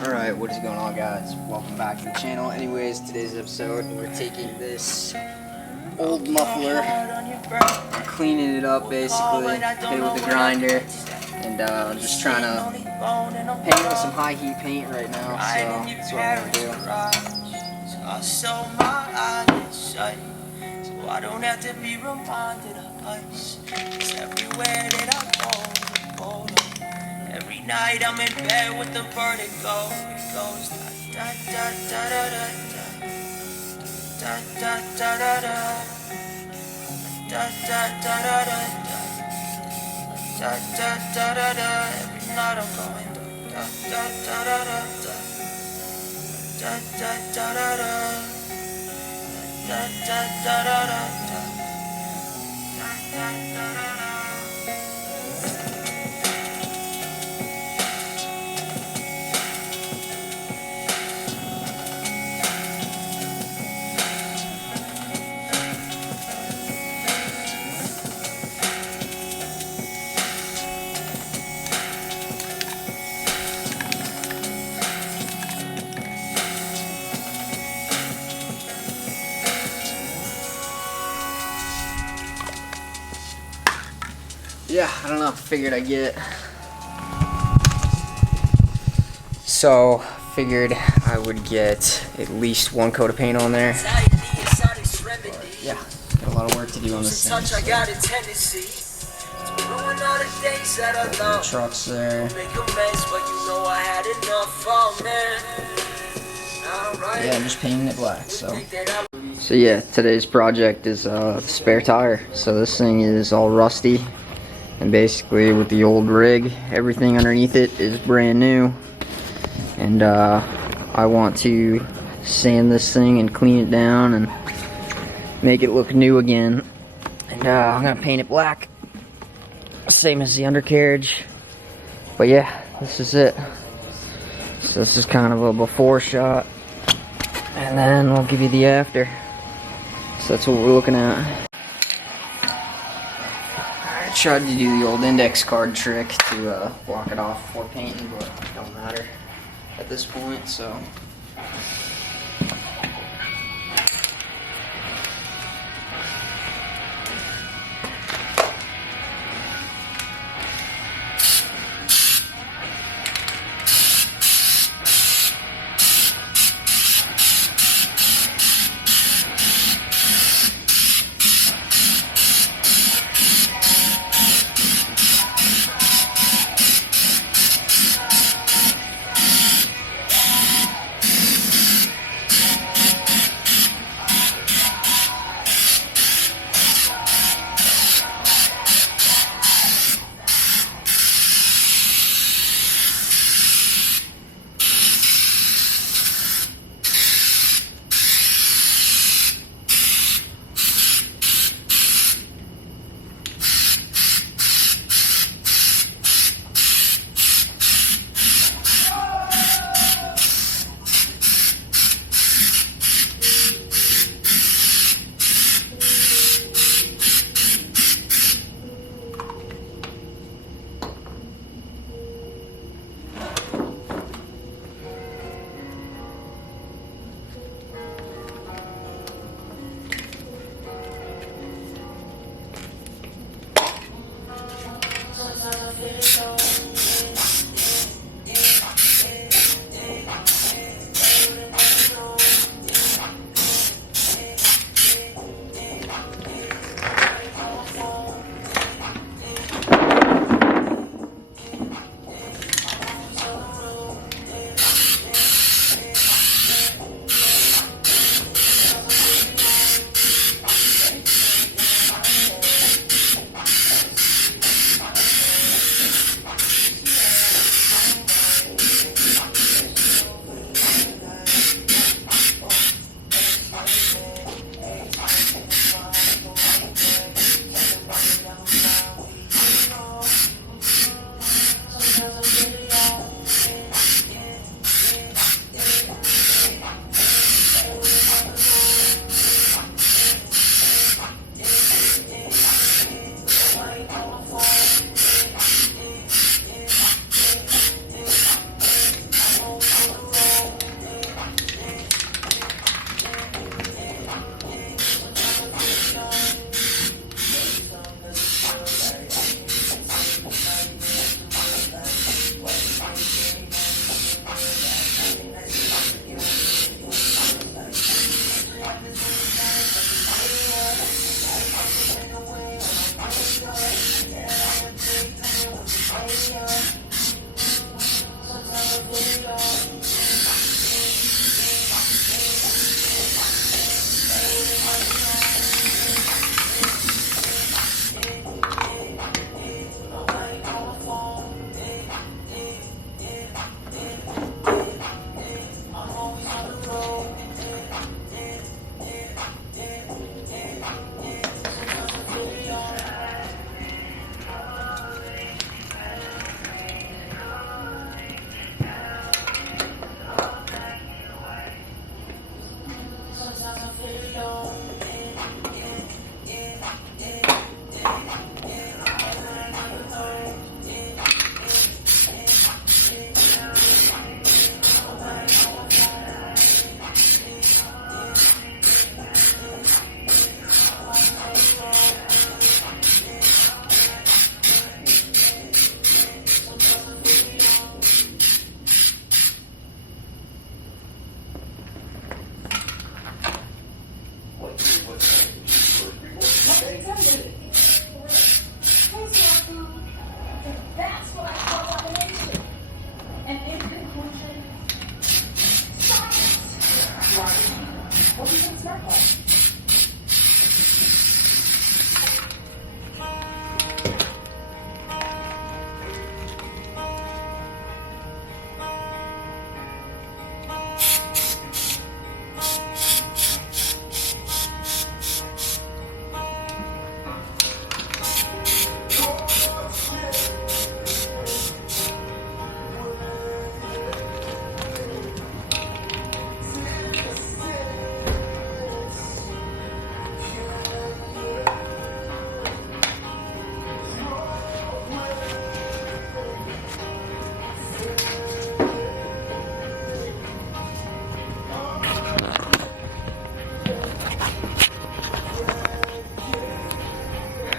Alright, what is going on, guys? Welcome back to the channel. Anyways, today's episode, we're taking this old muffler, cleaning it up basically, hit it with a grinder, and I'm just trying to paint it with some high heat paint right now, so that's what I'm going to do. I saw my eyes shut, so I don't have to be reminded of us. It's everywhere that I go. Every night I'm in bed with the vertigo. It goes da da da da da da da da da da da da da da da da da da da. Every night I'm going da da da da da da da da da da da da da da da. Yeah, I don't know, figured I'd get, so figured I would get at least one coat of paint on there. But yeah, got a lot of work to do on this thing. The truck's there. Yeah, I'm just painting it black, so yeah, today's project is the spare tire. So this thing is all rusty. And basically with the old rig, everything underneath it is brand new. And I want to sand this thing and clean it down and make it look new again. And I'm gonna paint it black, same as the undercarriage. But yeah, this is it. So this is kind of a before shot, and then I'll give you the after. So that's what we're looking at. I tried to do the old index card trick to block it off before painting, but it don't matter at this point, so.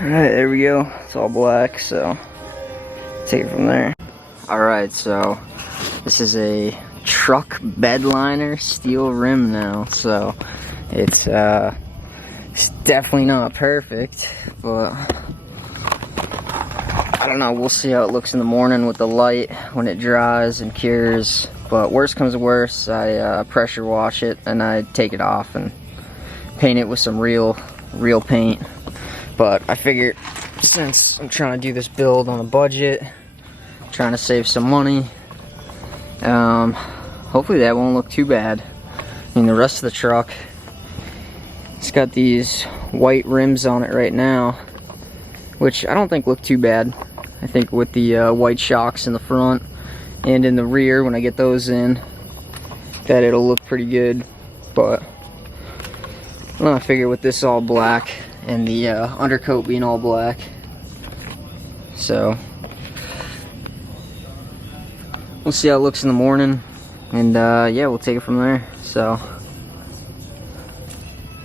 Alright, there we go. It's all black, so take it from there. Alright, so this is a truck bed liner steel rim now, so it's definitely not perfect, but I don't know, we'll see how it looks in the morning with the light when it dries and cures. But worst comes to worst, I pressure wash it and I take it off and paint it with some real paint. But I figured, since I'm trying to do this build on a budget, trying to save some money, hopefully that won't look too bad. I mean, the rest of the truck, it's got these white rims on it right now, which I don't think look too bad. I think with the white shocks in the front and in the rear, when I get those in, that it'll look pretty good. But I figure with this all black and the undercoat being all black, so we'll see how it looks in the morning, and yeah, we'll take it from there. So